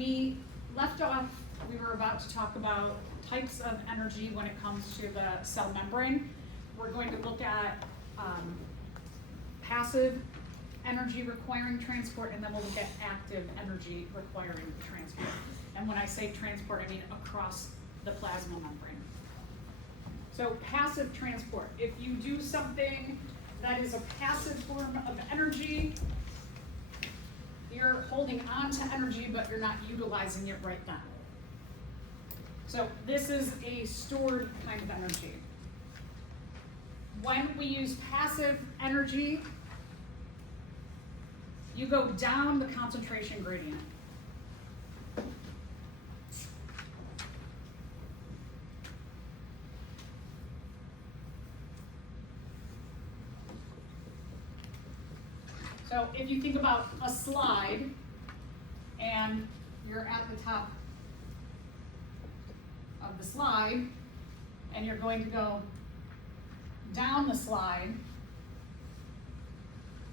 we left off, we were about to talk about types of energy when it comes to the cell membrane. We're going to look at passive energy requiring transport, and then we'll look at active energy requiring transport. And when I say transport, I mean across the plasma membrane. So passive transport, if you do something that is a passive form of energy, you're holding on to energy, but you're not utilizing it right now. So this is a stored kind of energy. When we use passive energy, you go down the concentration gradient. So if you think about a slide and you're at the top of the slide and you're going to go down the slide,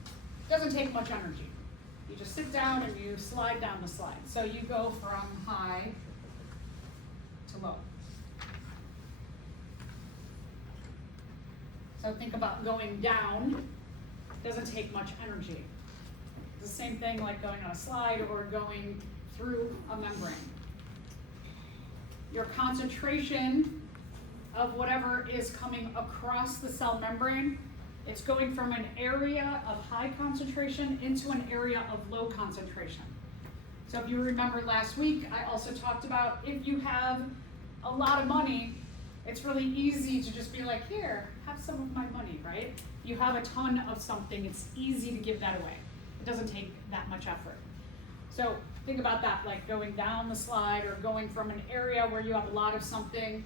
it doesn't take much energy. You just sit down and you slide down the slide. So you go from high to low. So think about going down. Doesn't take much energy. It's the same thing like going on a slide or going through a membrane. Your concentration of whatever is coming across the cell membrane, it's going from an area of high concentration into an area of low concentration. So if you remember last week, I also talked about if you have a lot of money, it's really easy to just be like, here, have some of my money, right? You have a ton of something, it's easy to give that away. It doesn't take that much effort. So think about that, like going down the slide or going from an area where you have a lot of something,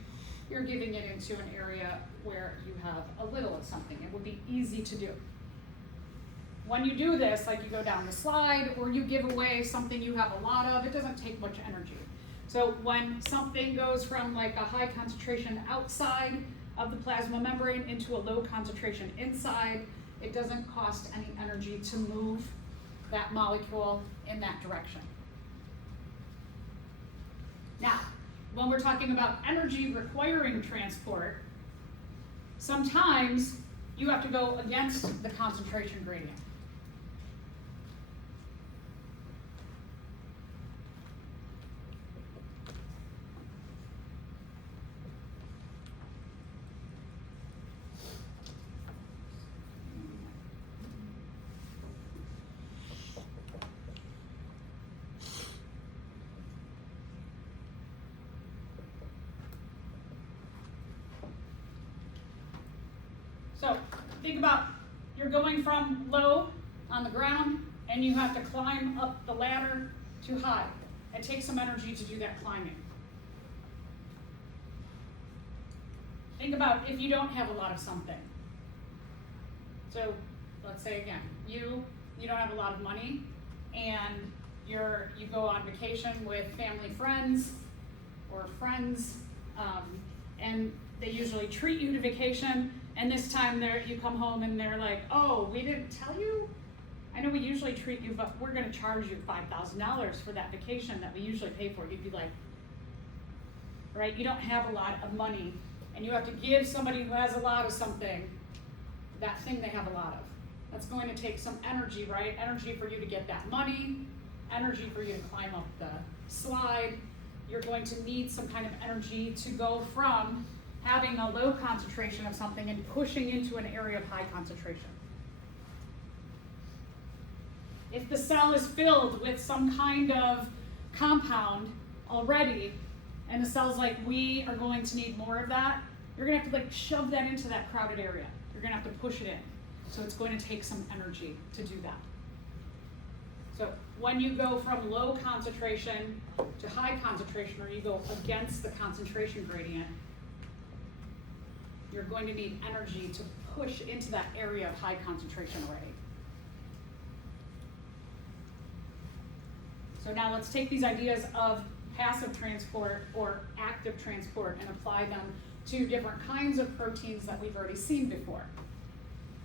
you're giving it into an area where you have a little of something. It would be easy to do. When you do this, like you go down the slide or you give away something you have a lot of, it doesn't take much energy. So when something goes from like a high concentration outside of the plasma membrane into a low concentration inside, it doesn't cost any energy to move that molecule in that direction. Now, when we're talking about energy requiring transport, sometimes you have to go against the concentration gradient. So think about, you're going from low on the ground and you have to climb up the ladder to high. It takes some energy to do that climbing. Think about if you don't have a lot of something. So let's say again, you don't have a lot of money and you go on vacation with family friends or friends, and they usually treat you to vacation. And this time you come home and they're like, oh, we didn't tell you? I know we usually treat you, but we're gonna charge you $5,000 for that vacation that we usually pay for. You'd be like, right? You don't have a lot of money and you have to give somebody who has a lot of something that thing they have a lot of. That's going to take some energy, right? Energy for you to get that money, energy for you to climb up the slide. You're going to need some kind of energy to go from having a low concentration of something and pushing into an area of high concentration. If the cell is filled with some kind of compound already, and the cell's like, we are going to need more of that, you're gonna have to like shove that into that crowded area. You're gonna have to push it in. So it's going to take some energy to do that. So when you go from low concentration to high concentration, or you go against the concentration gradient, you're going to need energy to push into that area of high concentration already. So now let's take these ideas of passive transport or active transport and apply them to different kinds of proteins that we've already seen before.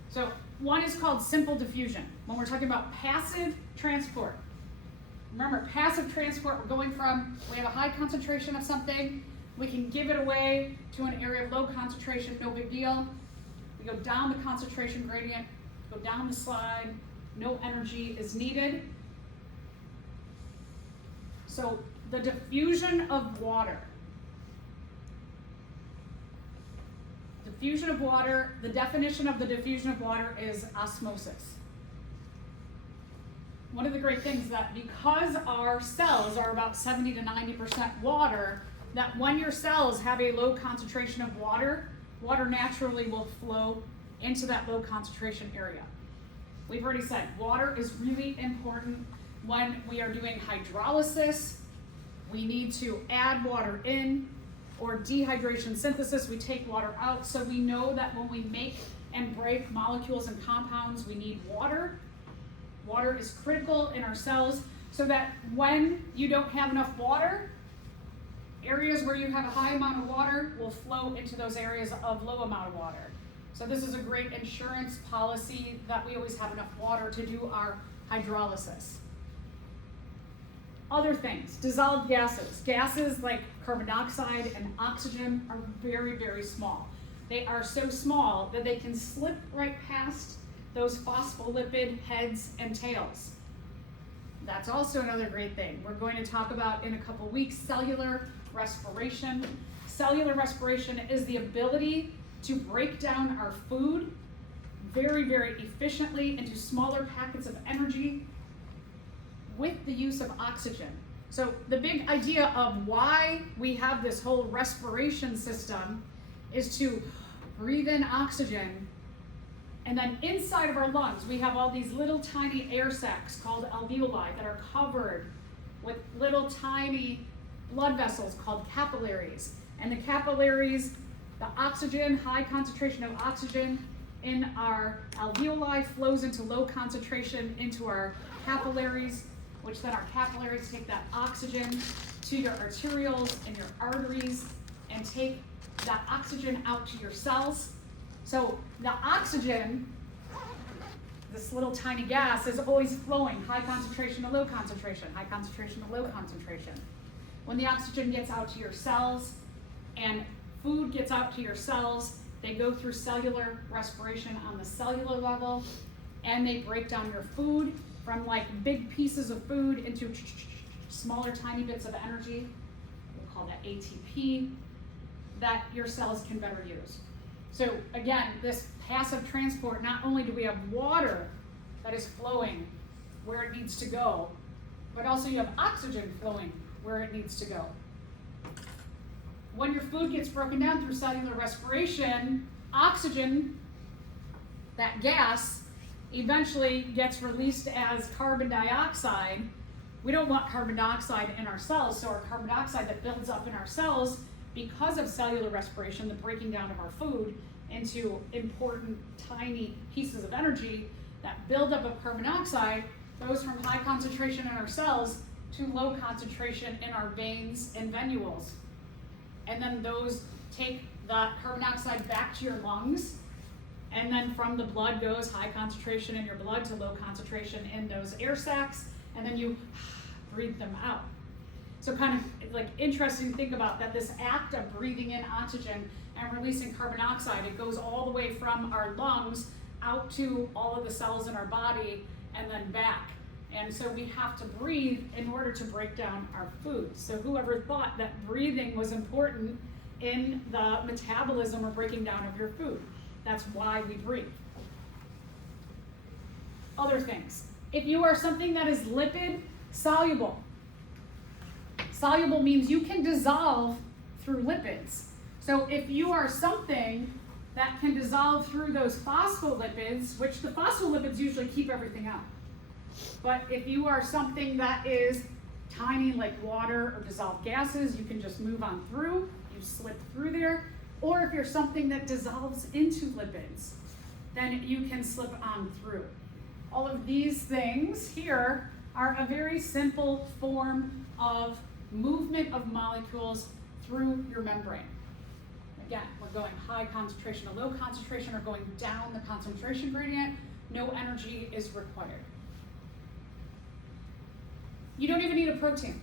So one is called simple diffusion. When we're talking about passive transport, Remember, passive transport, we're going from, we have a high concentration of something, we can give it away to an area of low concentration, no big deal. We go down the concentration gradient, go down the slide, no energy is needed. So the diffusion of water. Diffusion of water, the definition of the diffusion of water is osmosis. One of the great things is that because our cells are about 70 to 90% water, that when your cells have a low concentration of water, water naturally will flow into that low concentration area. We've already said water is really important when we are doing hydrolysis. We need to add water in, or dehydration synthesis, we take water out. So we know that when we make and break molecules and compounds, we need water. Water is critical in our cells so that when you don't have enough water, areas where you have a high amount of water will flow into those areas of low amount of water. So this is a great insurance policy that we always have enough water to do our hydrolysis. Other things, dissolved gases. Gases like carbon dioxide and oxygen are very, very small. They are so small that they can slip right past those phospholipid heads and tails. That's also another great thing. We're going to talk about in a couple weeks cellular respiration. Cellular respiration is the ability to break down our food very, very efficiently into smaller packets of energy with the use of oxygen. So the big idea of why we have this whole respiration system is to breathe in oxygen, and then inside of our lungs we have all these little tiny air sacs called alveoli that are covered with little tiny blood vessels called capillaries. And the capillaries, the oxygen, high concentration of oxygen in our alveoli flows into low concentration into our capillaries, which then our capillaries take that oxygen to your arterioles and your arteries and take that oxygen out to your cells. So the oxygen, this little tiny gas, is always flowing, high concentration to low concentration, high concentration to low concentration. When the oxygen gets out to your cells and food gets out to your cells, they go through cellular respiration on the cellular level, and they break down your food from like big pieces of food into smaller tiny bits of energy. We'll call that ATP, that your cells can better use. So again, this passive transport, not only do we have water that is flowing where it needs to go, but also you have oxygen flowing where it needs to go. When your food gets broken down through cellular respiration, oxygen, that gas, eventually gets released as carbon dioxide. We don't want carbon dioxide in our cells, so our carbon dioxide that builds up in our cells because of cellular respiration, the breaking down of our food into important tiny pieces of energy, that buildup of carbon dioxide goes from high concentration in our cells to low concentration in our veins and venules. And then those take the carbon dioxide back to your lungs, and then from the blood goes high concentration in your blood to low concentration in those air sacs, and then you breathe them out. So kind of like interesting to think about that this act of breathing in oxygen and releasing carbon dioxide, it goes all the way from our lungs out to all of the cells in our body and then back. And so we have to breathe in order to break down our food. So whoever thought that breathing was important in the metabolism or breaking down of your food? That's why we breathe. Other things. If you are something that is lipid soluble, soluble means you can dissolve through lipids. So if you are something that can dissolve through those phospholipids, which the phospholipids usually keep everything out. But if you are something that is tiny like water or dissolved gases, you can just move on through, you slip through there. Or if you're something that dissolves into lipids, then you can slip on through. All of these things here are a very simple form of movement of molecules through your membrane. Again, we're going high concentration to low concentration or going down the concentration gradient. No energy is required. You don't even need a protein.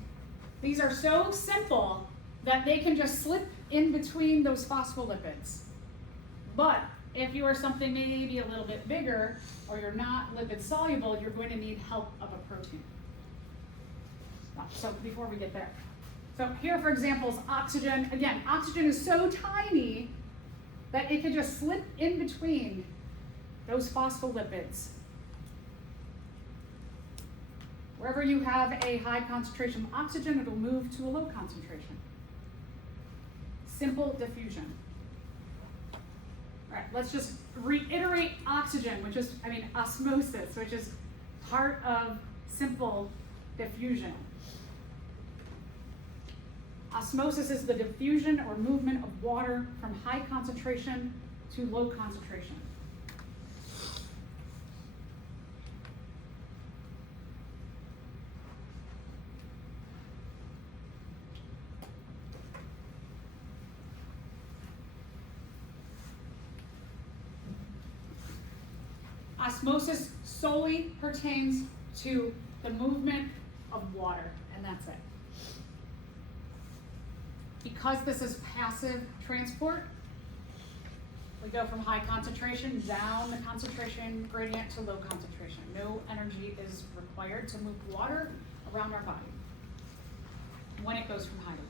These are so simple that they can just slip in between those phospholipids. But if you are something maybe a little bit bigger, or you're not lipid soluble, you're going to need help of a protein. So before we get there. So here, for example, is oxygen. Again, oxygen is so tiny that it can just slip in between those phospholipids. Wherever you have a high concentration of oxygen, it'll move to a low concentration. Simple diffusion. All right, let's just reiterate oxygen, which is, osmosis, which is part of simple diffusion. Osmosis is the diffusion or movement of water from high concentration to low concentration. Osmosis solely pertains to the movement of water, and that's it. Because this is passive transport, we go from high concentration down the concentration gradient to low concentration. No energy is required to move water around our body when it goes from high to low.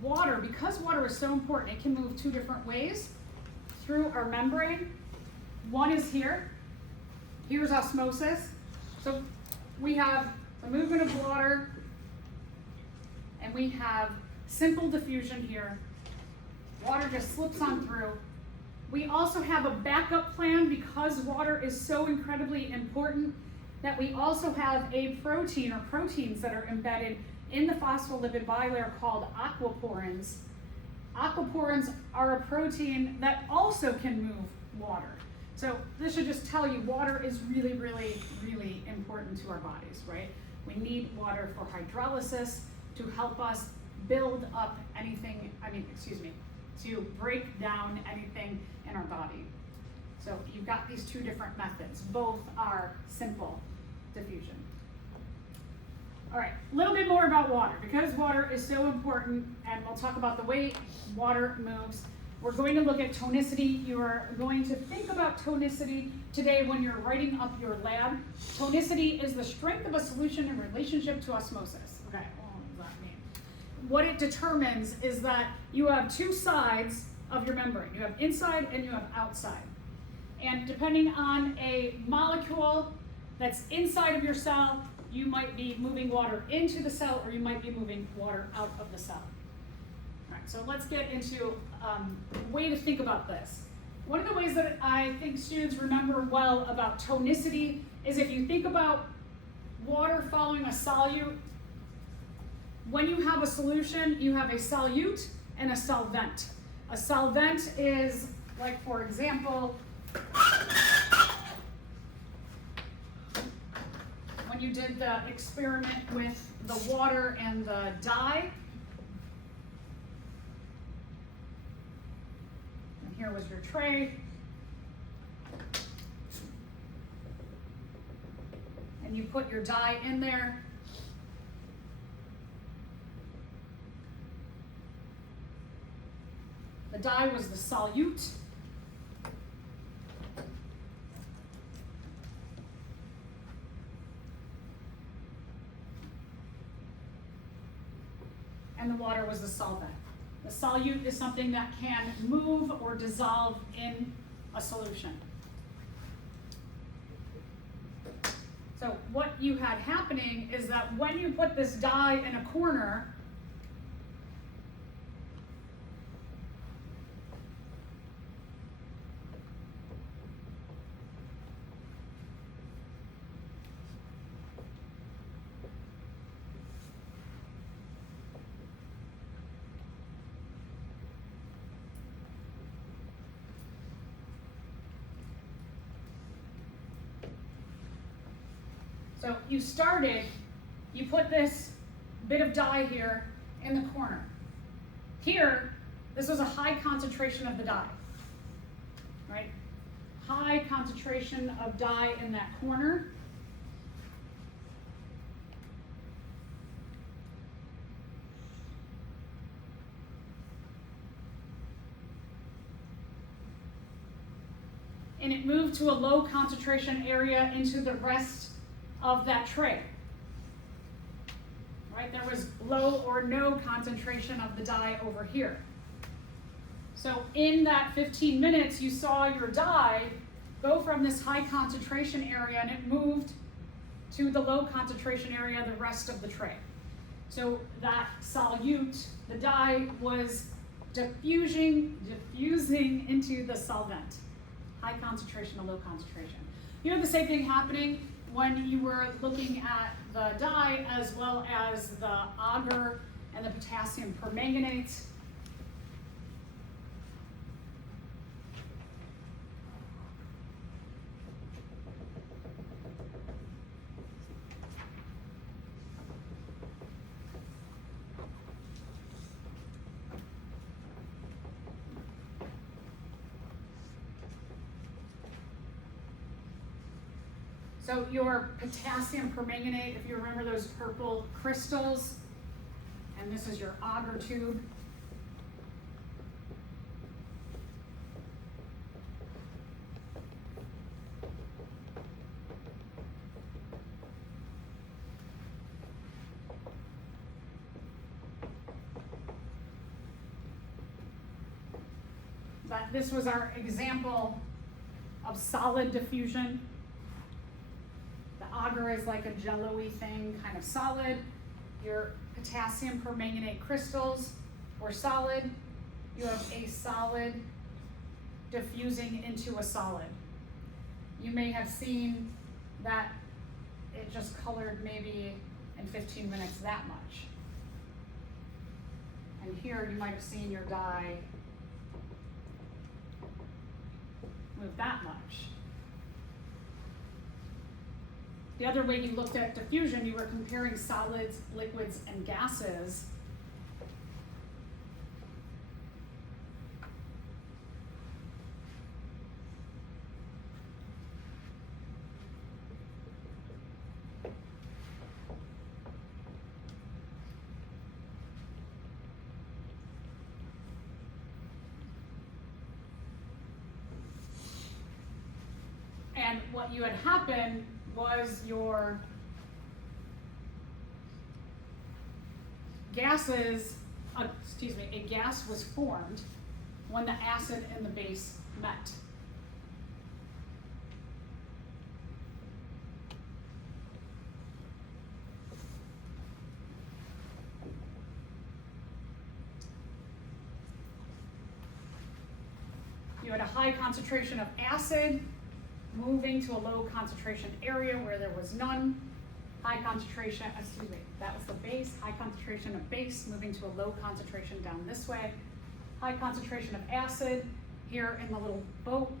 Water, because water is so important, it can move two different ways through our membrane. One is here. Here's osmosis. So we have the movement of water, and we have simple diffusion here. Water just slips on through. We also have a backup plan because water is so incredibly important that we also have a protein or proteins that are embedded in the phospholipid bilayer called aquaporins. Aquaporins are a protein that also can move water. So this should just tell you water is really, really, really important to our bodies, right? We need water for hydrolysis to help us build up anything, to break down anything in our body. So you've got these two different methods. Both are simple diffusion. All right, a little bit more about water. Because water is so important, and we'll talk about the way water moves, we're going to look at tonicity. You are going to think about tonicity today when you're writing up your lab. Tonicity is the strength of a solution in relationship to osmosis. Okay, what does that mean? What it determines is that you have two sides of your membrane. You have inside and you have outside. And depending on a molecule that's inside of your cell, you might be moving water into the cell, or you might be moving water out of the cell. All right, so let's get into a way to think about this. One of the ways that I think students remember well about tonicity is if you think about water following a solute. When you have a solution, you have a solute and a solvent. A solvent is, like, for example, when you did the experiment with the water and the dye. And here was your tray. And you put your dye in there. The dye was the solute. And the water was the solvent. The solute is something that can move or dissolve in a solution. So what you had happening is that when you put this dye in a corner, so you put this bit of dye here in the corner. Here, this was a high concentration of the dye, right? High concentration of dye in that corner. And it moved to a low concentration area into the rest of that tray. Right? There was low or no concentration of the dye over here. So in that 15 minutes, you saw your dye go from this high concentration area and it moved to the low concentration area, the rest of the tray. So that solute, the dye, was diffusing into the solvent. High concentration to low concentration. You know the same thing happening when you were looking at the dye as well as the agar and the potassium permanganate. So your potassium permanganate, if you remember those purple crystals, and this is your agar tube. This was our example of solid diffusion. Agar is like a jello-y thing, kind of solid. Your potassium permanganate crystals were solid. You have a solid diffusing into a solid. You may have seen that it just colored maybe in 15 minutes that much. And here you might have seen your dye move that much. The other way you looked at diffusion, you were comparing solids, liquids, and gases. And what you had happen was your gases, a gas was formed when the acid and the base met. You had a high concentration of acid moving to a low concentration area where there was none. High concentration, that was the base. High concentration of base moving to a low concentration down this way. High concentration of acid here in the little boat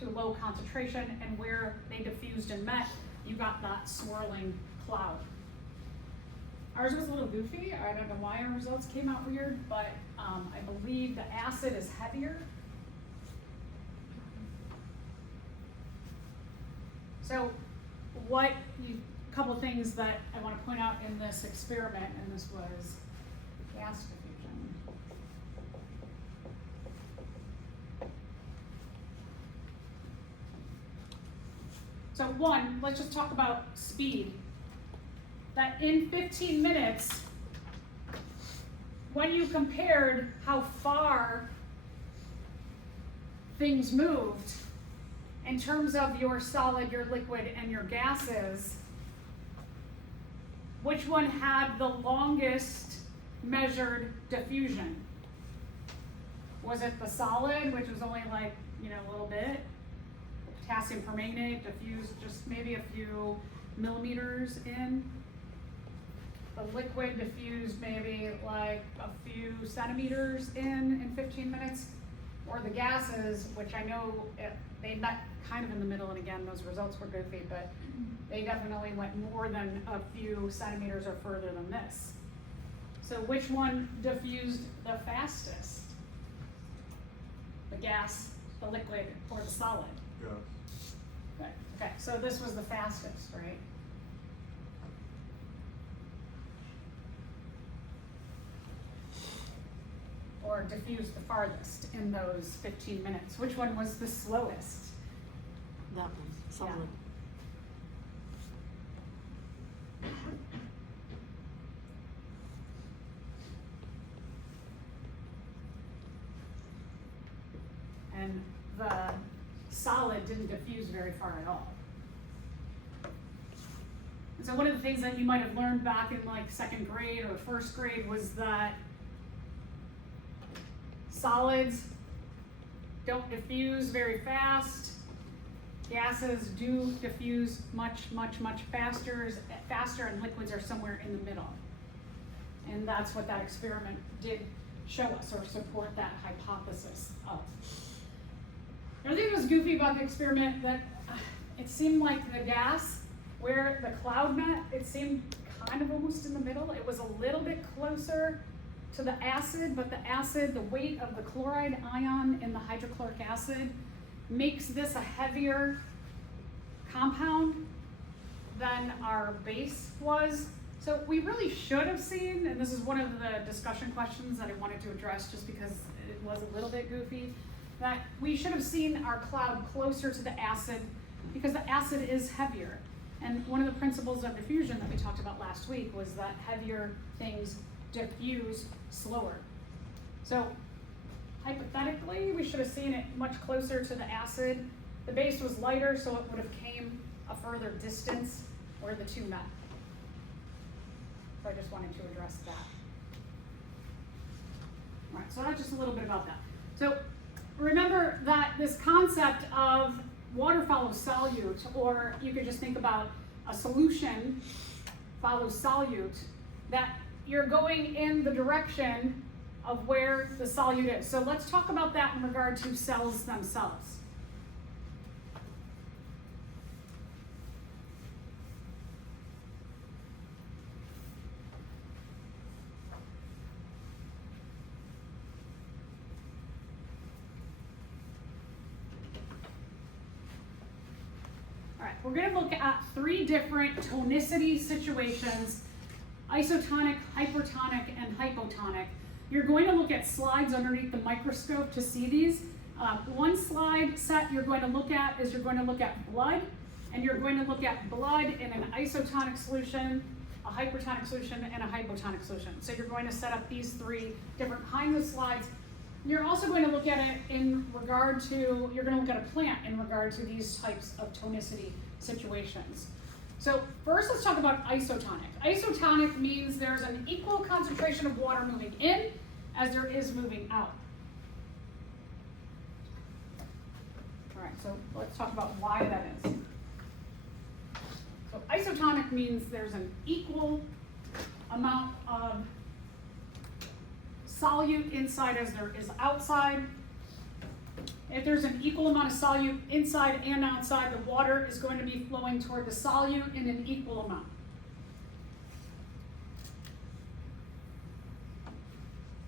to a low concentration, and where they diffused and met, you got that swirling cloud. Ours was a little goofy. I don't know why our results came out weird, but I believe the acid is heavier. So couple things that I want to point out in this experiment, and this was gas diffusion. So one, let's just talk about speed. That in 15 minutes, when you compared how far things moved, in terms of your solid, your liquid, and your gases, which one had the longest measured diffusion? Was it the solid, which was only like, a little bit? Potassium permanganate diffused just maybe a few millimeters in. The liquid diffused maybe like a few centimeters in 15 minutes. Or the gases, which I know they met kind of in the middle, and again, those results were goofy, but they definitely went more than a few centimeters or further than this. So which one diffused the fastest? The gas, the liquid, or the solid? Yeah. Right. Okay, so this was the fastest, right? Or diffused the farthest in those 15 minutes. Which one was the slowest? That one, solid. And the solid didn't diffuse very far at all. And so one of the things that you might have learned back in like second grade or first grade was that solids don't diffuse very fast. Gases do diffuse much faster, and liquids are somewhere in the middle. And that's what that experiment did show us, or support that hypothesis of. The other thing that was goofy about the experiment, that it seemed like the gas, where the cloud met, it seemed kind of almost in the middle. It was a little bit closer to the acid, but the acid, the weight of the chloride ion in the hydrochloric acid makes this a heavier compound than our base was. So we really should have seen, and this is one of the discussion questions that I wanted to address just because it was a little bit goofy, that we should have seen our cloud closer to the acid because the acid is heavier. And one of the principles of diffusion that we talked about last week was that heavier things diffuse slower. So hypothetically, we should have seen it much closer to the acid. The base was lighter, so it would have came a further distance where the two met. So I just wanted to address that. All right, so that's just a little bit about that. So remember that this concept of water follows solute, or you could just think about a solution follows solute, that you're going in the direction of where the solute is. So let's talk about that in regard to cells themselves. All right, we're going to look at 3 different tonicity situations: isotonic, hypertonic, and hypotonic. You're going to look at slides underneath the microscope to see these. One slide set you're going to look at is you're going to look at blood, and you're going to look at blood in an isotonic solution, a hypertonic solution, and a hypotonic solution. So you're going to set up these 3 different kinds of slides. You're also going to look at it in regard to, you're going to look at a plant in regard to these types of tonicity situations. So first let's talk about isotonic. Isotonic means there's an equal concentration of water moving in as there is moving out. All right, so let's talk about why that is. So isotonic means there's an equal amount of solute inside as there is outside. If there's an equal amount of solute inside and outside, the water is going to be flowing toward the solute in an equal amount.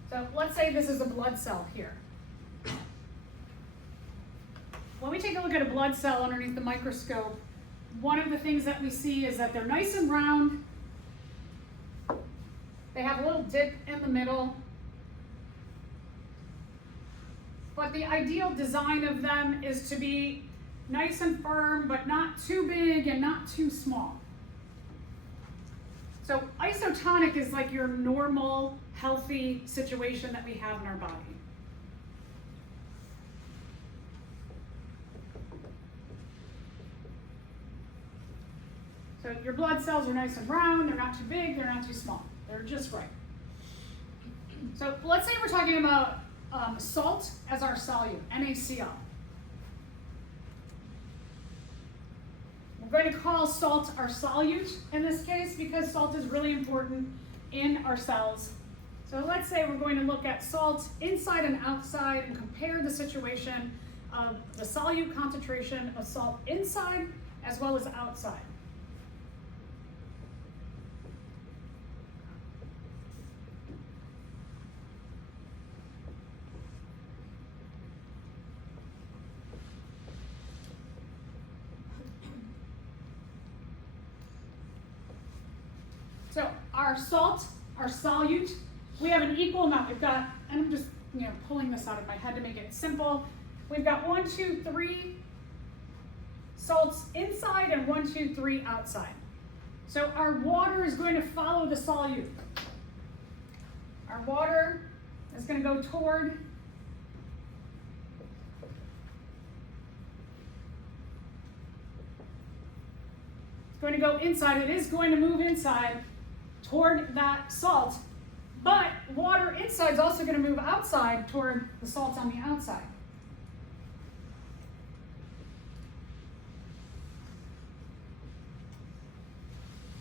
So let's say this is a blood cell here. When we take a look at a blood cell underneath the microscope, one of the things that we see is that they're nice and round. They have a little dip in the middle. But the ideal design of them is to be nice and firm, but not too big and not too small. So isotonic is like your normal, healthy situation that we have in our body. So your blood cells are nice and round, they're not too big, they're not too small. They're just right. So let's say we're talking about salt as our solute, NaCl. We're going to call salt our solute in this case because salt is really important in our cells. So let's say we're going to look at salt inside and outside and compare the situation of the solute concentration of salt inside as well as outside. our salt, our solute, we have an equal amount. We've got, and I'm just pulling this out of my head to make it simple. We've got 1, 2, 3 salts inside and 1, 2, 3 outside. So our water is going to follow the solute. Our water is going to go toward going to go inside. It is going to move inside toward that salt, but water inside is also going to move outside toward the salts on the outside.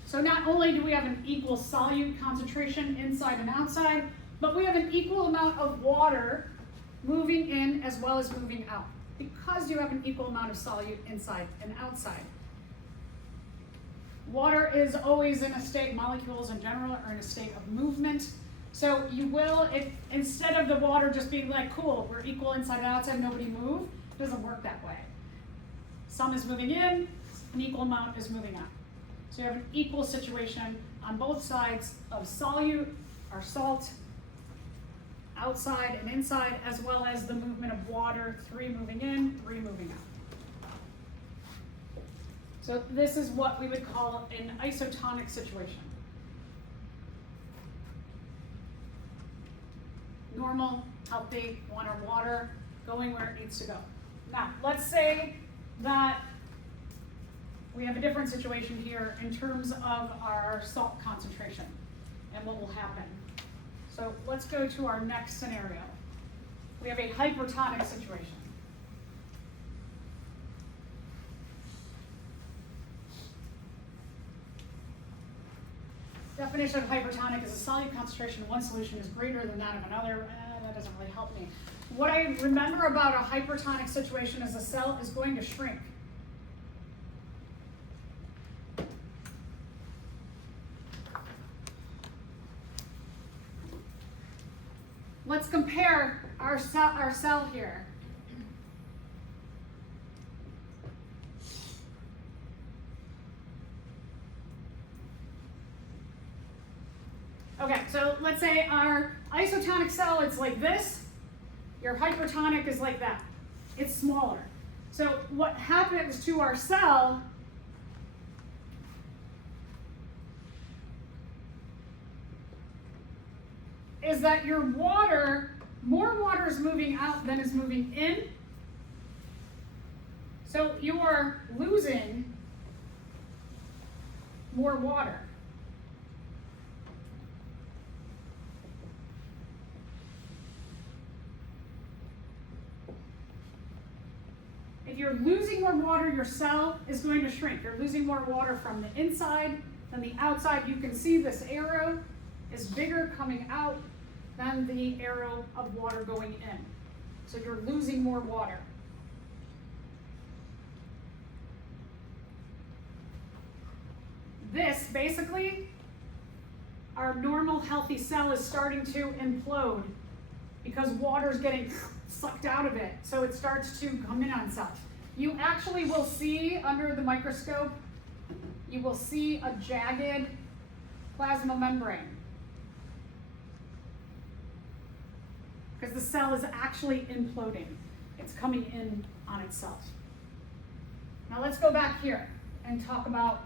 So not only do we have an equal solute concentration inside and outside, but we have an equal amount of water moving in as well as moving out, because you have an equal amount of solute inside and outside. Water is always in a state, molecules in general are in a state of movement. So you will, if instead of the water just being like, cool, we're equal inside and outside, nobody move, it doesn't work that way. Some is moving in, an equal amount is moving out. So you have an equal situation on both sides of solute, or salt, outside and inside, as well as the movement of water, 3 moving in, 3 moving out. So this is what we would call an isotonic situation. Normal, healthy, want our water going where it needs to go. Now, let's say that we have a different situation here in terms of our salt concentration and what will happen. So let's go to our next scenario. We have a hypertonic situation. Definition of hypertonic is a solute concentration in one solution is greater than that of another. That doesn't really help me. What I remember about a hypertonic situation is the cell is going to shrink. Let's compare our cell here. Okay, so let's say our isotonic cell, it's like this. Your hypertonic is like that. It's smaller. So what happens to our cell is that your water, more water is moving out than is moving in. So you are losing more water. If you're losing more water, your cell is going to shrink. You're losing more water from the inside than the outside. You can see this arrow is bigger coming out than the arrow of water going in. So you're losing more water. This, basically, our normal healthy cell is starting to implode because water is getting sucked out of it, so it starts to come in on itself. You actually will see under the microscope, you will see a jagged plasma membrane, because the cell is actually imploding. It's coming in on itself. Now let's go back here and talk about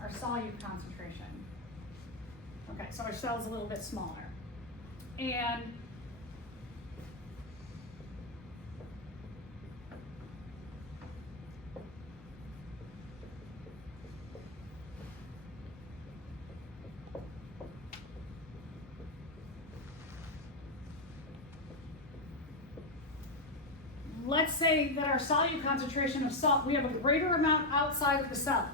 our solute concentration. Okay, so our cell is a little bit smaller. And let's say that our solute concentration of salt, we have a greater amount outside of the cell.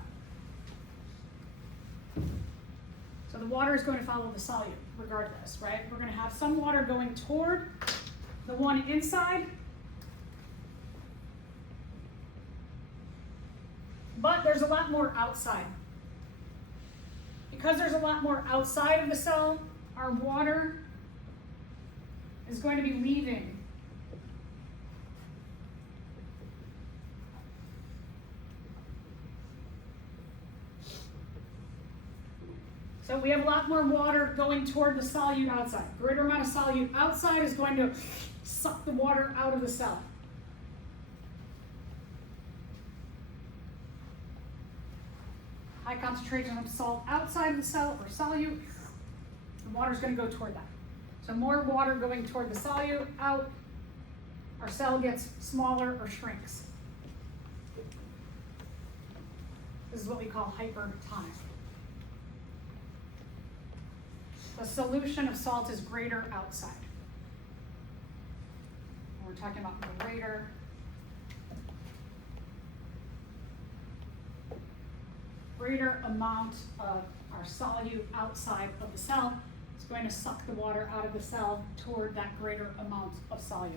So the water is going to follow the solute regardless, right? We're going to have some water going toward the one inside, but there's a lot more outside. Because there's a lot more outside of the cell, our water is going to be leaving So we have a lot more water going toward the solute outside. Greater amount of solute outside is going to suck the water out of the cell. High concentration of salt outside of the cell or solute, the water is going to go toward that. So more water going toward the solute out, our cell gets smaller or shrinks. This is what we call hypertonic. The solution of salt is greater outside. We're talking about greater amount of our solute outside of the cell. It's going to suck the water out of the cell toward that greater amount of solute.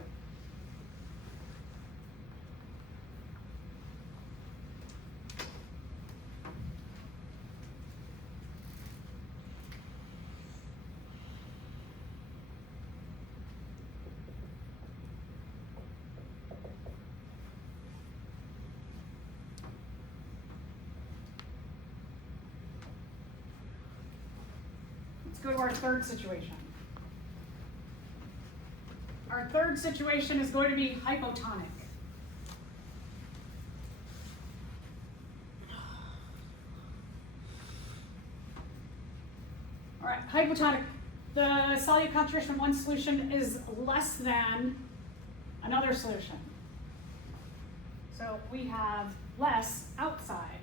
Let's go to our third situation. Our third situation is going to be hypotonic. All right, hypotonic. The solute concentration of one solution is less than another solution. So we have less outside.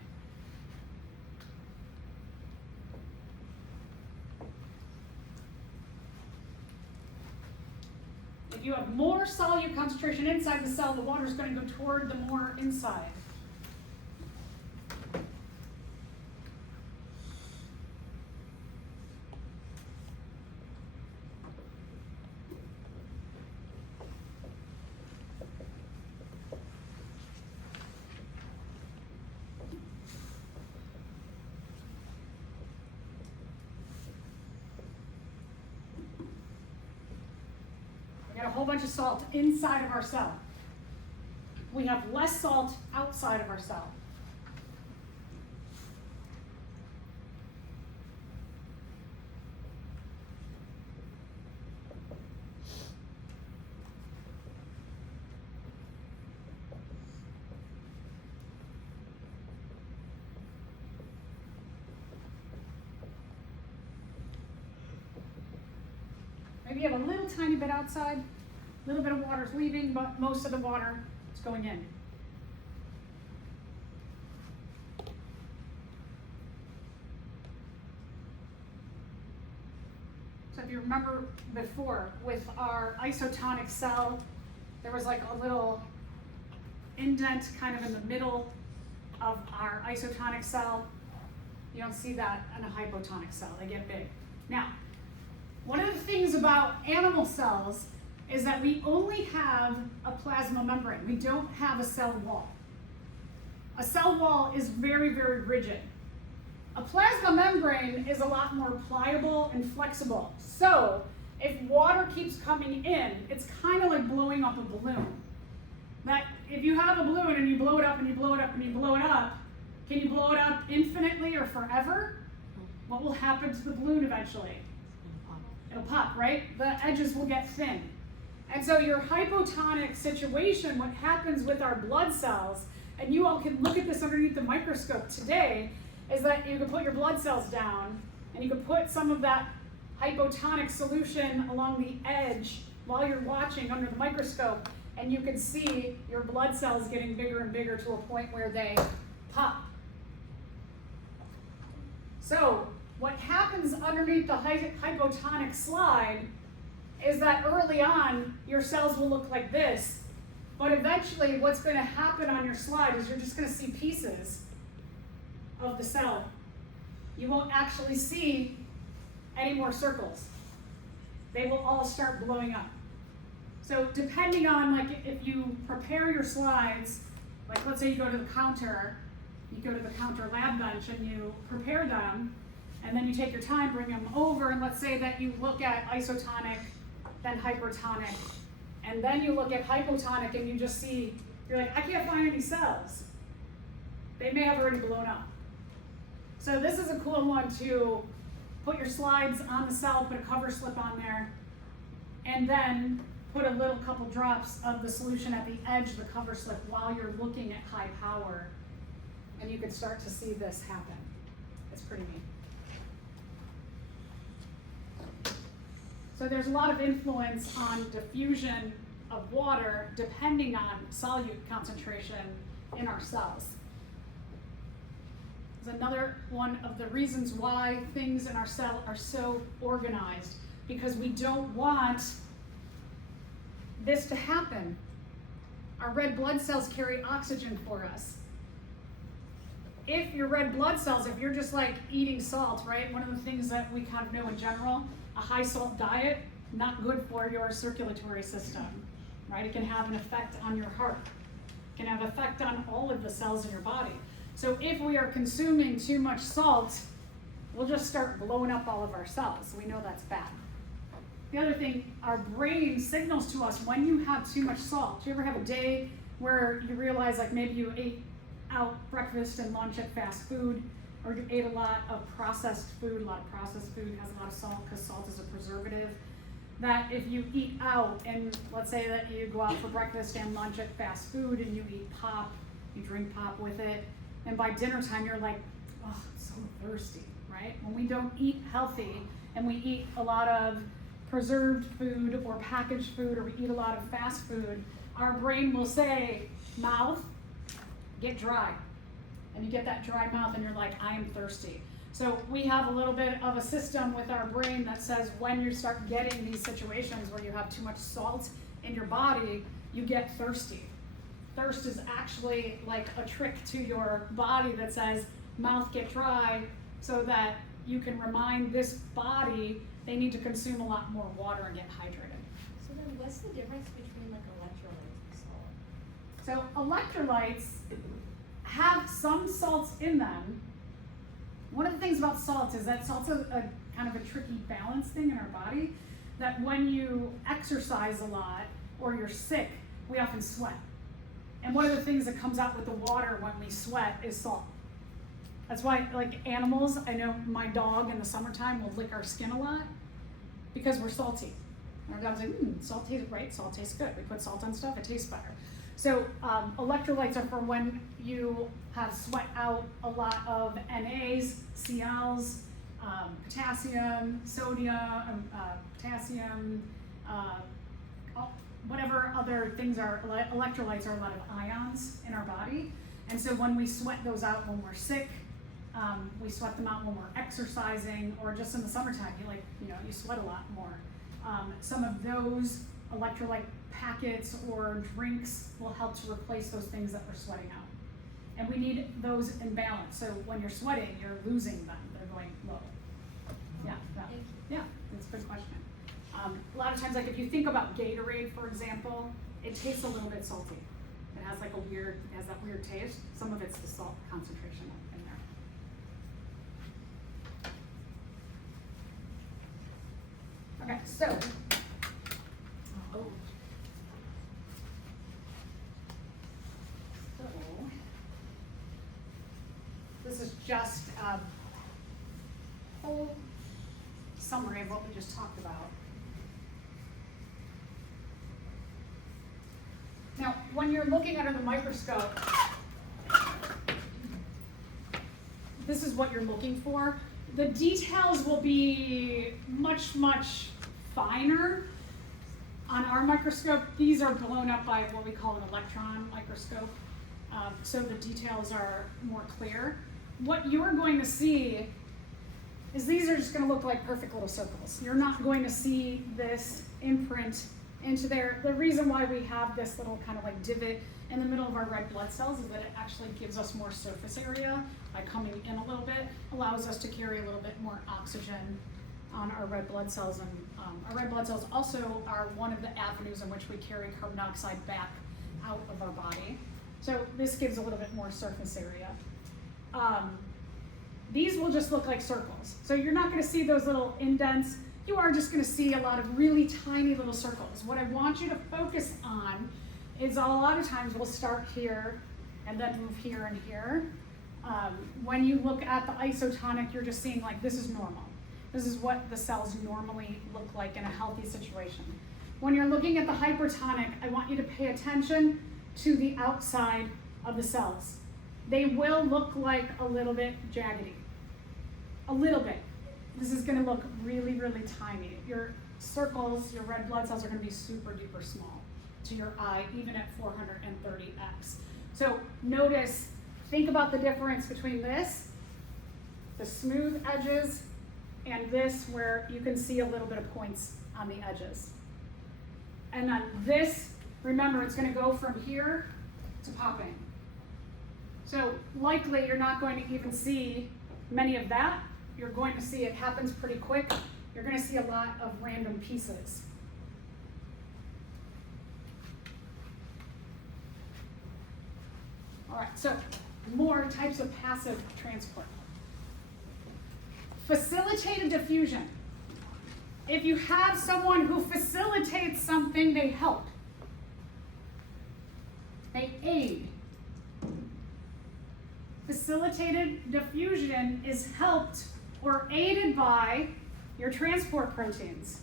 If you have more solute concentration inside the cell, the water is going to go toward the more inside. We got a whole bunch of salt inside of our cell. We have less salt outside of our cell. Maybe you have a little tiny bit outside, a little bit of water is leaving, but most of the water is going in. So if you remember before, with our isotonic cell, there was like a little indent kind of in the middle of our isotonic cell. You don't see that in a hypotonic cell, they get big. Now, one of the things about animal cells is that we only have a plasma membrane. We don't have a cell wall. A cell wall is very, very rigid. A plasma membrane is a lot more pliable and flexible. So if water keeps coming in, it's kind of like blowing up a balloon. That if you have a balloon and you blow it up and you blow it up and you blow it up, can you blow it up infinitely or forever? What will happen to the balloon eventually? It'll pop, right? The edges will get thin. And so your hypotonic situation, what happens with our blood cells, and you all can look at this underneath the microscope today, is that you can put your blood cells down and you can put some of that hypotonic solution along the edge while you're watching under the microscope, and you can see your blood cells getting bigger and bigger to a point where they pop. So what happens underneath the hypotonic slide is that early on, your cells will look like this, but eventually what's going to happen on your slide is you're just going to see pieces of the cell. You won't actually see any more circles. They will all start blowing up. So depending on, like, if you prepare your slides, like let's say you go to the counter lab bench and you prepare them, and then you take your time, bring them over, and let's say that you look at isotonic, then hypertonic, and then you look at hypotonic and you just see, you're like, I can't find any cells. They may have already blown up. So this is a cool one to put your slides on the cell, put a cover slip on there, and then put a little couple drops of the solution at the edge of the cover slip while you're looking at high power, and you can start to see this happen. It's pretty neat. So there's a lot of influence on diffusion of water depending on solute concentration in our cells. It's another one of the reasons why things in our cell are so organized, because we don't want this to happen. Our red blood cells carry oxygen for us. If your red blood cells, if you're just like eating salt, right? One of the things that we kind of know in general, a high salt diet, not good for your circulatory system, right? It can have an effect on your heart. It can have an effect on all of the cells in your body. So if we are consuming too much salt, we'll just start blowing up all of our cells. We know that's bad. The other thing, our brain signals to us when you have too much salt. Do you ever have a day where you realize like maybe you ate out breakfast and lunch at fast food, or you ate a lot of processed food? A lot of processed food has a lot of salt because salt is a preservative. That if you eat out, and let's say that you go out for breakfast and lunch at fast food and you eat pop, you drink pop with it, and by dinner time you're like, oh, I'm so thirsty, right? When we don't eat healthy and we eat a lot of preserved food or packaged food, or we eat a lot of fast food, our brain will say, mouth, get dry. And you get that dry mouth and you're like, I am thirsty. So we have a little bit of a system with our brain that says when you start getting these situations where you have too much salt in your body, you get thirsty. Thirst is actually like a trick to your body that says, mouth, get dry, so that you can remind this body they need to consume a lot more water and get hydrated. So then what's the difference between like electrolytes and salt? So electrolytes have some salts in them. One of the things about salt is that salt's a kind of a tricky balance thing in our body, that when you exercise a lot or you're sick, we often sweat. And one of the things that comes out with the water when we sweat is salt. That's why, like animals, I know my dog in the summertime will lick our skin a lot because we're salty. And our dog's like, salt tastes right, salt tastes good. We put salt on stuff, it tastes better. So electrolytes are for when you have sweat out a lot of NAs, CLs, potassium, sodium, potassium, whatever other things are. Electrolytes are a lot of ions in our body. And so when we sweat those out when we're sick, we sweat them out when we're exercising, or just in the summertime, you sweat a lot more. Some of those electrolyte packets or drinks will help to replace those things that we're sweating out. And we need those in balance. So when you're sweating, you're losing them. They're going low. Yeah, that's a good question. A lot of times, like if you think about Gatorade, for example, it tastes a little bit salty. It has that weird taste. Some of it's the salt concentration in there. Okay, so. This is just a whole summary of what we just talked about. Now, when you're looking under the microscope, this is what you're looking for. The details will be much, much finer. On our microscope, these are blown up by what we call an electron microscope, so the details are more clear. What you're going to see is these are just going to look like perfect little circles. You're not going to see this imprint into there. The reason why we have this little kind of like divot in the middle of our red blood cells is that it actually gives us more surface area by coming in a little bit, allows us to carry a little bit more oxygen on our red blood cells. And our red blood cells also are one of the avenues in which we carry carbon dioxide back out of our body. So this gives a little bit more surface area. These will just look like circles. So you're not going to see those little indents. You are just going to see a lot of really tiny little circles. What I want you to focus on is a lot of times we'll start here and then move here and here. When you look at the isotonic, you're just seeing like this is normal. This is what the cells normally look like in a healthy situation. When you're looking at the hypertonic, I want you to pay attention to the outside of the cells. They will look like a little bit jaggedy. A little bit. This is gonna look really, really tiny. Your circles, your red blood cells are gonna be super duper small to your eye, even at 430x. So notice, think about the difference between this, the smooth edges, and this where you can see a little bit of points on the edges. And then this, remember, it's gonna go from here to popping. So likely you're not going to even see many of that. You're going to see it happens pretty quick. You're going to see a lot of random pieces. All right, so more types of passive transport. Facilitated diffusion. If you have someone who facilitates something, they help. They aid. Facilitated diffusion is helped or aided by your transport proteins.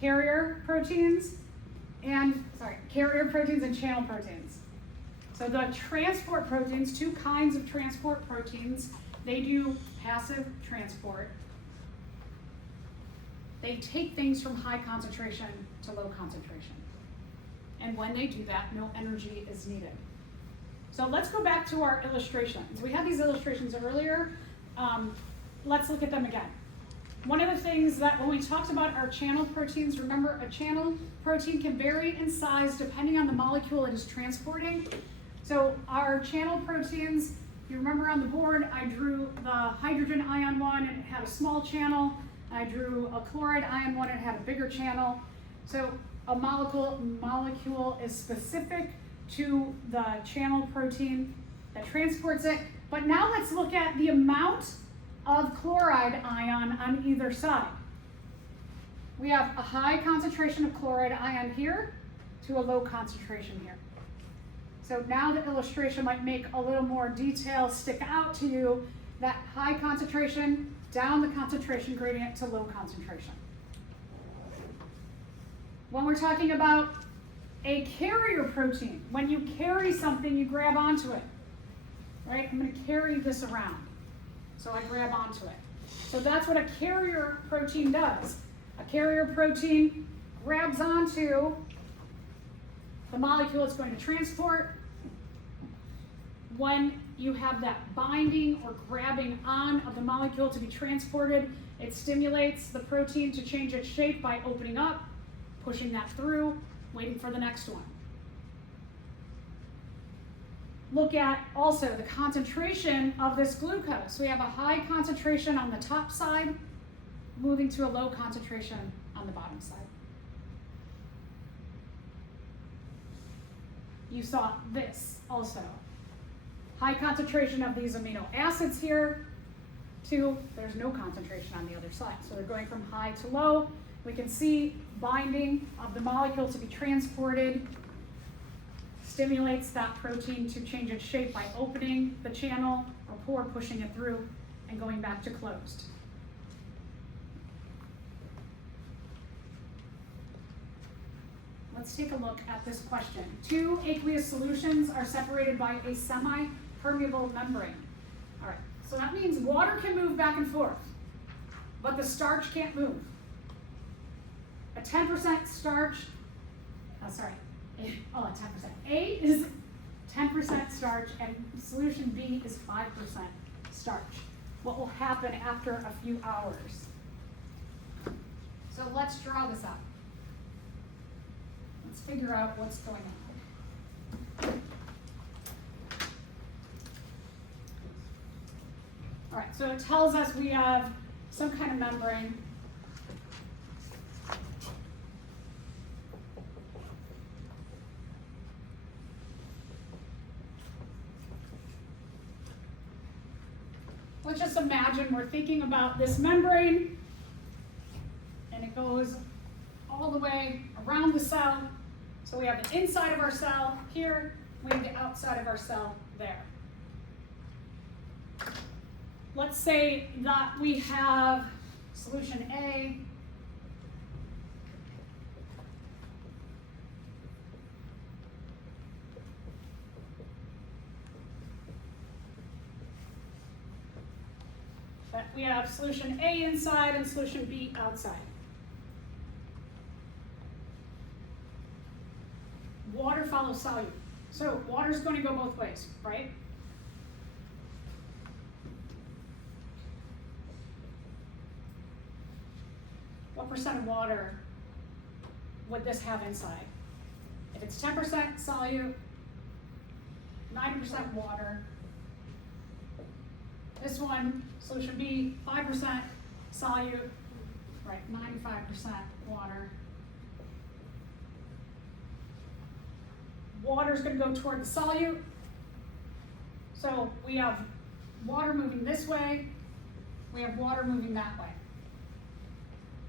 Carrier proteins and channel proteins. So the transport proteins, two kinds of transport proteins, they do passive transport. They take things from high concentration to low concentration. And when they do that, no energy is needed. So let's go back to our illustrations. We had these illustrations earlier. Let's look at them again. One of the things that when we talked about our channel proteins, remember a channel protein can vary in size depending on the molecule it is transporting. So our channel proteins, if you remember on the board, I drew the hydrogen ion one and it had a small channel. I drew a chloride ion one and it had a bigger channel. So a molecule is specific to the channel protein that transports it. But now let's look at the amount of chloride ion on either side. We have a high concentration of chloride ion here to a low concentration here. So now the illustration might make a little more detail stick out to you. That high concentration down the concentration gradient to low concentration. When we're talking about a carrier protein, when you carry something, you grab onto it, right? I'm going to carry this around, so I grab onto it. So that's what a carrier protein does. A carrier protein grabs onto the molecule it's going to transport. When you have that binding or grabbing on of the molecule to be transported, it stimulates the protein to change its shape by opening up, pushing that through, waiting for the next one. Look at also the concentration of this glucose. We have a high concentration on the top side, moving to a low concentration on the bottom side. You saw this also. High concentration of these amino acids here to there's no concentration on the other side. So they're going from high to low. We can see binding of the molecule to be transported stimulates that protein to change its shape by opening the channel or pore, pushing it through, and going back to closed. Let's take a look at this question. Two aqueous solutions are separated by a semi-permeable membrane. All right, so that means water can move back and forth, but the starch can't move. A 10% starch, 10%. A is 10% starch and solution B is 5% starch. What will happen after a few hours? So let's draw this out. Let's figure out what's going on. All right, so it tells us we have some kind of membrane. Let's just imagine we're thinking about this membrane, and it goes all the way around the cell. So we have the inside of our cell here, we have the outside of our cell there. Let's say that we have solution A. But we have solution A inside and solution B outside. Water follows solute. So water is going to go both ways, right? What percent of water would this have inside? If it's 10% solute, 90% water. This one, solution B, 5% solute, right, 95% water. Water is going to go toward the solute. So we have water moving this way, we have water moving that way.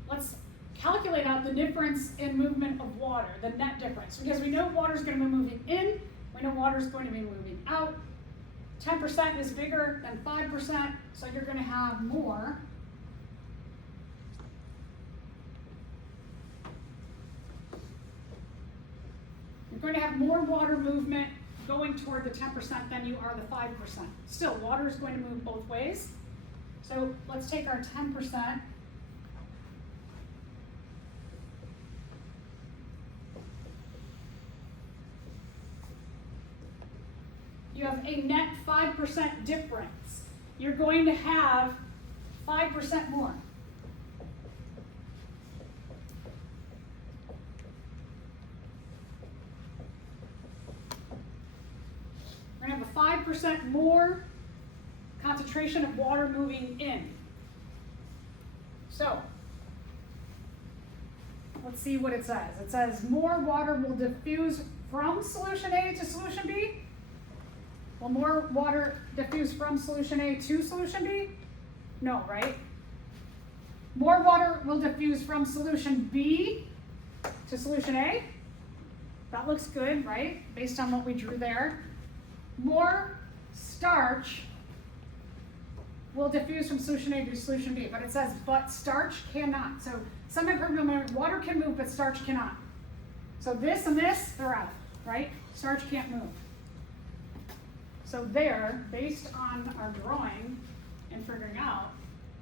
Let's calculate out the difference in movement of water, the net difference, because we know water is going to be moving in, we know water is going to be moving out. 10% is bigger than 5%, so you're going to have more. You're going to have more water movement going toward the 10% than you are the 5%. Still, water is going to move both ways. So let's take our 10%. You have a net 5% difference. You're going to have 5% more. We're going to have a 5% more concentration of water moving in. So, let's see what it says. It says more water will diffuse from solution A to solution B. Will more water diffuse from solution A to solution B? No, right? More water will diffuse from solution B to solution A. That looks good, right? Based on what we drew there. More starch will diffuse from solution A to solution B, but it says, but starch cannot. So some have heard water can move, but starch cannot. So this and this, they're out, right? Starch can't move. So there, based on our drawing and figuring out,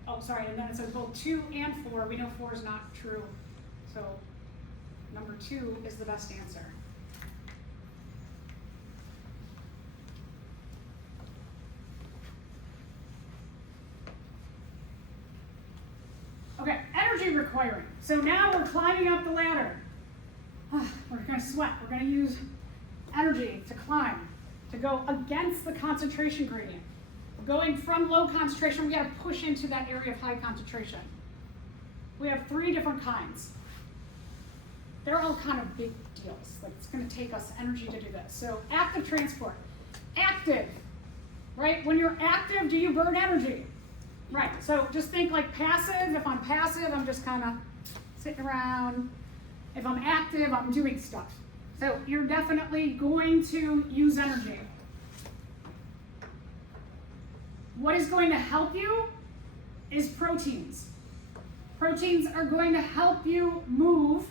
oh, sorry, and then it says both 2 and 4. We know 4 is not true. So number 2 is the best answer. Okay, energy requiring. So now we're climbing up the ladder. We're going to sweat. We're going to use energy to climb, to go against the concentration gradient. We're going from low concentration, we got to push into that area of high concentration. We have 3 different kinds. They're all kind of big deals. Like it's going to take us energy to do this. So active transport. Active, right? When you're active, do you burn energy? Right, so just think like passive. If I'm passive, I'm just kind of sitting around. If I'm active, I'm doing stuff. So you're definitely going to use energy. What is going to help you is proteins. Proteins are going to help you move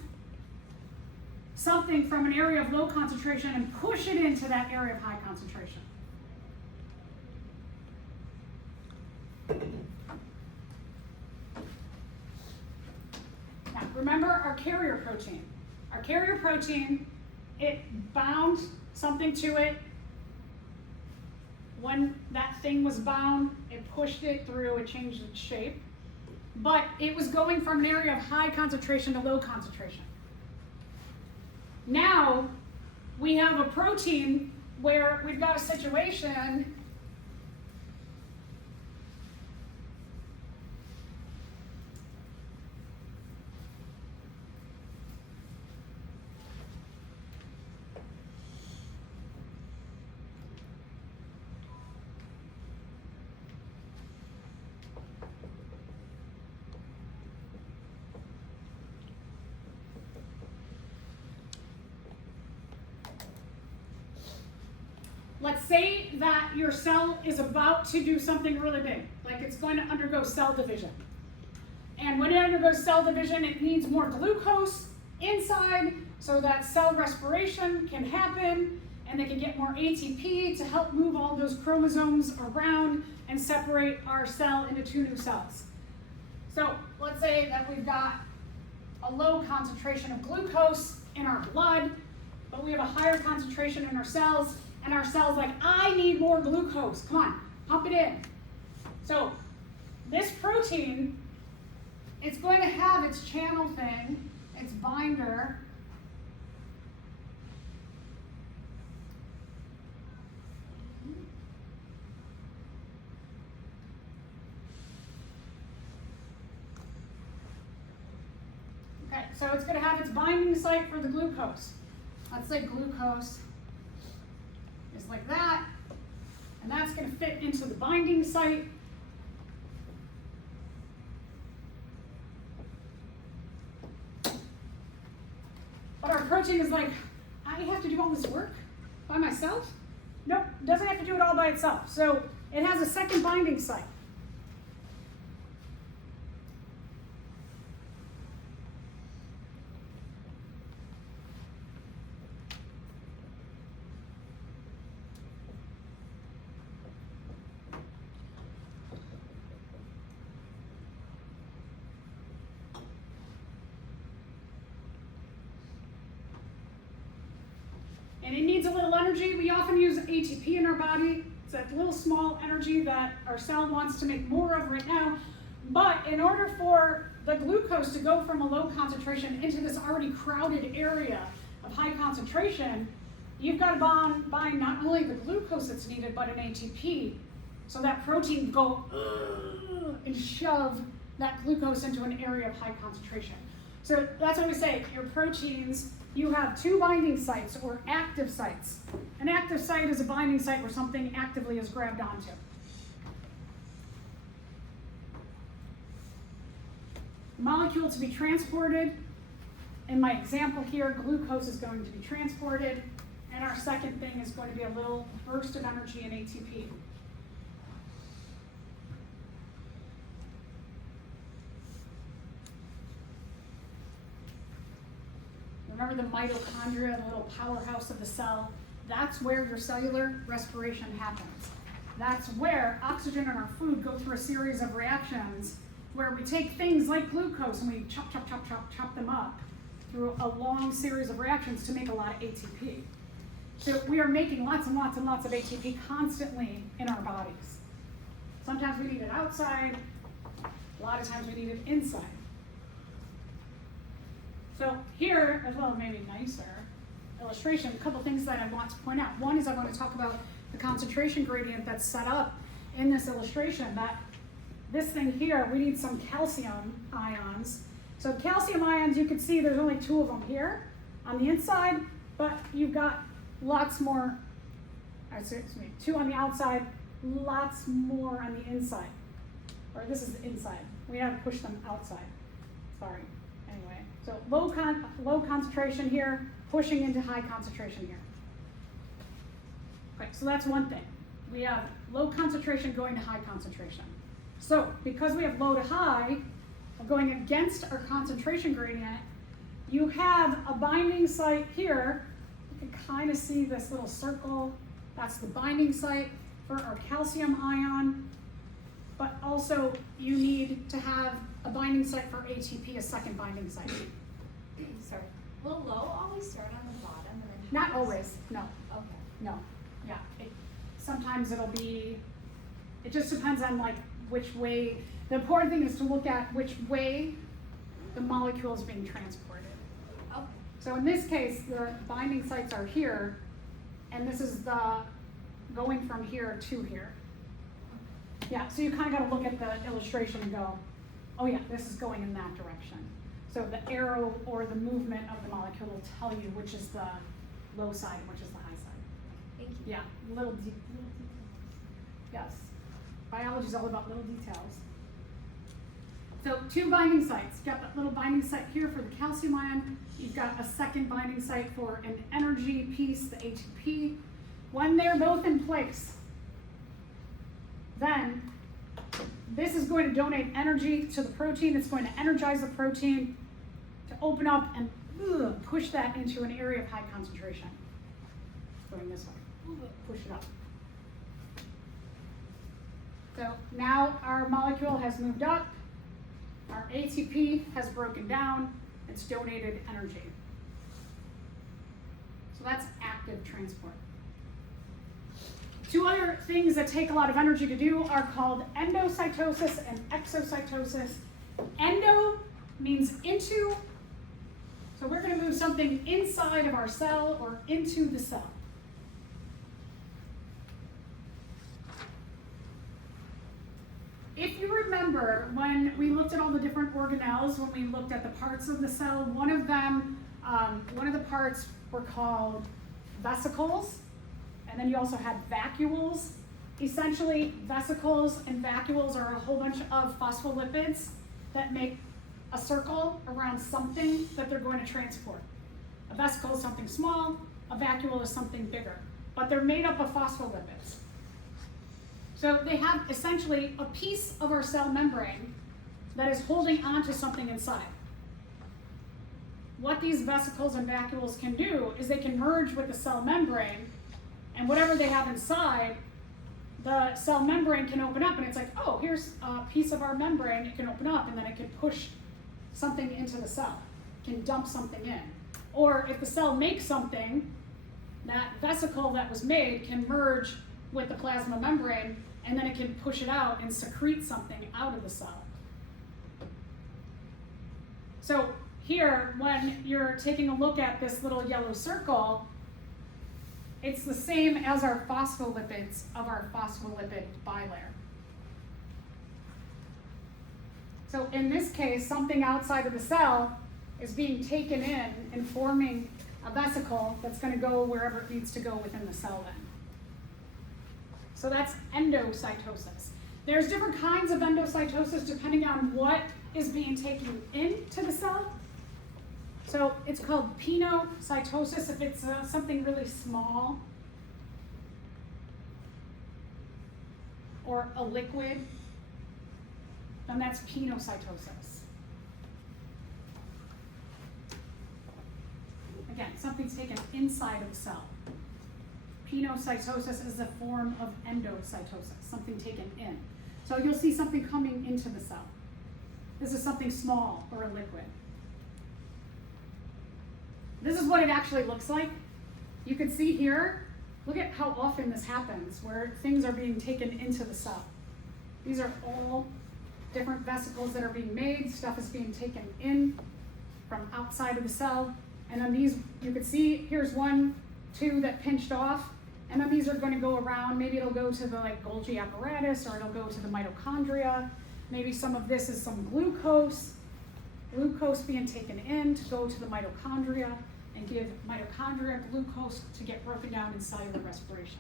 something from an area of low concentration and push it into that area of high concentration. Now, remember our carrier protein. Our carrier protein, it bound something to it. When that thing was bound, it pushed it through, it changed its shape. But it was going from an area of high concentration to low concentration. Now, we have a protein where we've got a situation let's say that your cell is about to do something really big, like it's going to undergo cell division. And when it undergoes cell division, it needs more glucose inside so that cell respiration can happen and they can get more ATP to help move all those chromosomes around and separate our cell into two new cells. So let's say that we've got a low concentration of glucose in our blood, but we have a higher concentration in our cells, and our cell's like, I need more glucose. Come on, pump it in. So this protein, it's going to have its channel thing, its binder. Okay, so it's going to have its binding site for the glucose. Let's say glucose is like that, and that's going to fit into the binding site. But our protein is like, I have to do all this work by myself? Nope, doesn't have to do it all by itself. So it has a second binding site. And it needs a little energy. We often use ATP in our body. It's that little small energy that our cell wants to make more of right now. But in order for the glucose to go from a low concentration into this already crowded area of high concentration, you've got to bind not only the glucose that's needed, but an ATP. So that protein can go and shove that glucose into an area of high concentration. So that's what we say, your proteins, you have two binding sites or active sites. An active site is a binding site where something actively is grabbed onto. Molecule to be transported. In my example here, glucose is going to be transported, and our second thing is going to be a little burst of energy in ATP. Remember the mitochondria, the little powerhouse of the cell? That's where your cellular respiration happens. That's where oxygen and our food go through a series of reactions where we take things like glucose and we chop them up through a long series of reactions to make a lot of ATP. So we are making lots and lots and lots of ATP constantly in our bodies. Sometimes we need it outside, a lot of times we need it inside. So here, as well, maybe nicer illustration, a couple things that I want to point out. One is I want to talk about the concentration gradient that's set up in this illustration. That this thing here, we need some calcium ions. So calcium ions, you can see there's only two of them here on the inside, but you've got lots more, two on the outside, lots more on the inside. Or this is the inside. We have to push them outside. Sorry. Anyway, so low concentration here, pushing into high concentration here. Okay, so that's one thing. We have low concentration going to high concentration. So because we have low to high, going against our concentration gradient, you have a binding site here. You can kind of see this little circle. That's the binding site for our calcium ion. But also you need to have a binding site for ATP, a second binding site. Sorry. Will low always start on the bottom and then? Not always, no. Okay. No, yeah. Sometimes it'll be, it just depends on like which way. The important thing is to look at which way the molecule is being transported. Okay. So in this case, the binding sites are here, and this is the going from here to here. Yeah, so you kind of got to look at the illustration and go, oh yeah, this is going in that direction. So the arrow or the movement of the molecule will tell you which is the low side and which is the high side. Thank you. Yeah, little details. Yes, biology is all about little details. So two binding sites. You've got that little binding site here for the calcium ion. You've got a second binding site for an energy piece, the ATP. When they're both in place, then this is going to donate energy to the protein. It's going to energize the protein to open up and push that into an area of high concentration. It's going this way. Push it up. So now our molecule has moved up. Our ATP has broken down. It's donated energy. So that's active transport. Two other things that take a lot of energy to do are called endocytosis and exocytosis. Endo means into, so we're going to move something inside of our cell or into the cell. If you remember when we looked at all the different organelles, when we looked at the parts of the cell, one of the parts were called vesicles, and then you also had vacuoles. Essentially, vesicles and vacuoles are a whole bunch of phospholipids that make a circle around something that they're going to transport. A vesicle is something small, a vacuole is something bigger, but they're made up of phospholipids. So they have essentially a piece of our cell membrane that is holding onto something inside. What these vesicles and vacuoles can do is they can merge with the cell membrane, and whatever they have inside, the cell membrane can open up, and it's like, oh, here's a piece of our membrane, it can open up, and then it can push something into the cell, can dump something in. Or if the cell makes something, that vesicle that was made can merge with the plasma membrane, and then it can push it out and secrete something out of the cell. So here, when you're taking a look at this little yellow circle, it's the same as our phospholipids of our phospholipid bilayer. So in this case, something outside of the cell is being taken in and forming a vesicle that's going to go wherever it needs to go within the cell then. So that's endocytosis. There's different kinds of endocytosis depending on what is being taken into the cell. So it's called pinocytosis if it's something really small or a liquid, then that's pinocytosis. Again, something's taken inside of the cell. Pinocytosis is a form of endocytosis, something taken in. So you'll see something coming into the cell. This is something small or a liquid. This is what it actually looks like. You can see here, look at how often this happens, where things are being taken into the cell. These are all different vesicles that are being made, stuff is being taken in from outside of the cell, and then these, you can see, here's one, two that pinched off, and then these are going to go around. Maybe it'll go to the Golgi apparatus, or it'll go to the mitochondria. Maybe some of this is some glucose being taken in to go to the mitochondria and give mitochondria glucose to get broken down in cellular respiration.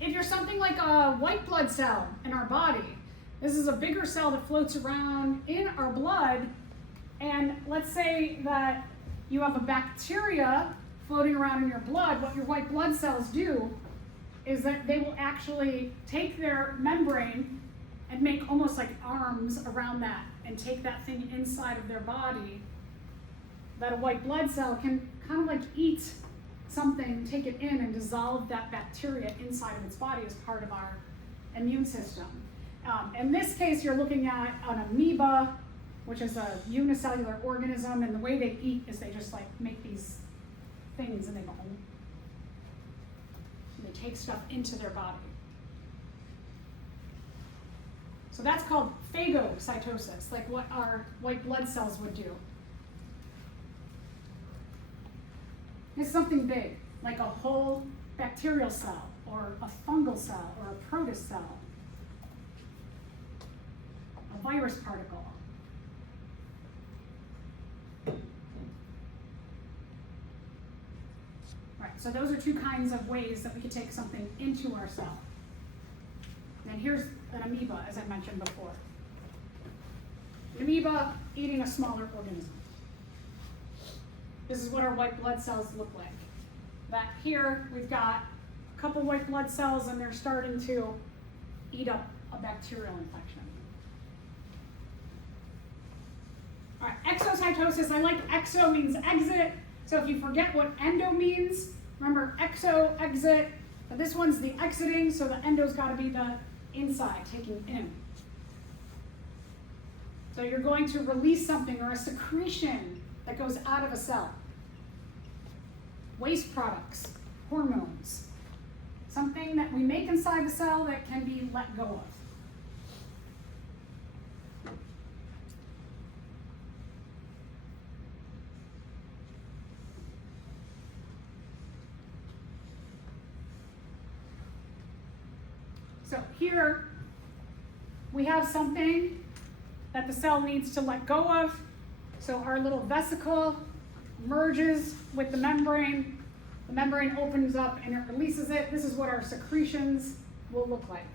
If you're something like a white blood cell in our body, this is a bigger cell that floats around in our blood, and let's say that you have a bacteria floating around in your blood. What your white blood cells do is that they will actually take their membrane and make almost like arms around that and take that thing inside of their body, that a white blood cell can kind of like eat something, take it in and dissolve that bacteria inside of its body as part of our immune system. In this case, you're looking at an amoeba, which is a unicellular organism, and the way they eat is they just make these things and they go, and they take stuff into their body. So that's called phagocytosis, like what our white blood cells would do. It's something big, like a whole bacterial cell, or a fungal cell, or a protist cell, a virus particle. Right, so those are two kinds of ways that we could take something into our cell. And here's an amoeba, as I mentioned before. An amoeba eating a smaller organism. This is what our white blood cells look like. Back here, we've got a couple white blood cells, and they're starting to eat up a bacterial infection. All right, exocytosis, I like exo means exit. So if you forget what endo means, remember exo, exit. But this one's the exiting, so the endo's got to be the inside, taking in. So you're going to release something or a secretion that goes out of a cell. Waste products, hormones, something that we make inside the cell that can be let go of. So here we have something that the cell needs to let go of. So our little vesicle merges with the membrane opens up and it releases it. This is what our secretions will look like.